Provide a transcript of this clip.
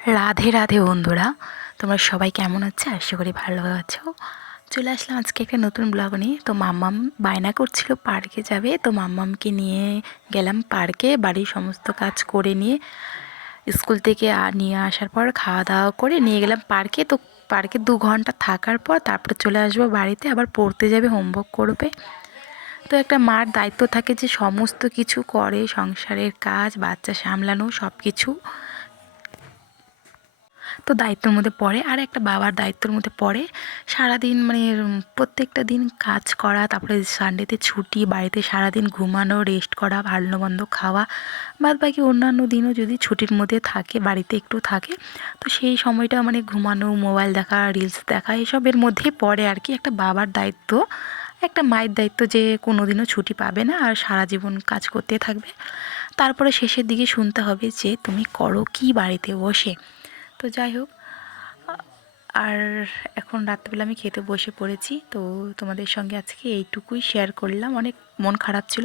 রাধে রাধে বন্ধুরা। তোমরা সবাই কেমন আছো? আশা করি ভালো আছো। চলে আসলাম আজকে একটা নতুন ব্লগ নিয়ে। তো মাম্মাম বায়না করছিল পার্কে যাবে। তো মাম্মামকে নিয়ে গেলাম পার্কে। বাড়ির সমস্ত কাজ করে নিয়ে স্কুল থেকে নিয়ে আসার পর খাওয়া দাওয়া করে নিয়ে গেলাম পার্কে। তো পার্কে দু ঘণ্টা থাকার পর তারপরে চলে আসব বাড়িতে। আবার পড়তে যাবে হোমওয়ার্ক করবে। তো একটা মার দায়িত্ব থাকে যে সমস্ত কিছু করে, সংসারের কাজ, বাচ্চা সামলানো সব কিছু তো দায়িত্বের মধ্যে পড়ে আর একটা বাবার দায়িত্বের মধ্যে পড়ে। সারাদিন মানে প্রত্যেকটা দিন কাজ করা, তারপরে সানডেতে ছুটি, বাড়িতে সারাদিন ঘুমানো রেস্ট করা, ভালো মন্দ খাওয়া বাদ বাকি অন্যান্য দিনও যদি ছুটির মধ্যে থাকে, বাড়িতে একটু থাকে, তো সেই সময়টা মানে ঘুমানো মোবাইল দেখা রিলস দেখা, এসবের মধ্যেই পড়ে আর কি। একটা বাবার দায়িত্ব, একটা মায়ের দায়িত্ব যে কোনো দিনও ছুটি পাবে না আর সারা জীবন কাজ করতে থাকবে। তারপরে শেষের দিকে শুনতে হবে যে তুমি করো কি বাড়িতে বসে। তো যাই হোক, আর এখন রাত্রেবেলা আমি খেতে বসে পড়েছি, তো তোমাদের সঙ্গে আজকে এইটুকুই শেয়ার করলাম। অনেক মন খারাপ ছিল।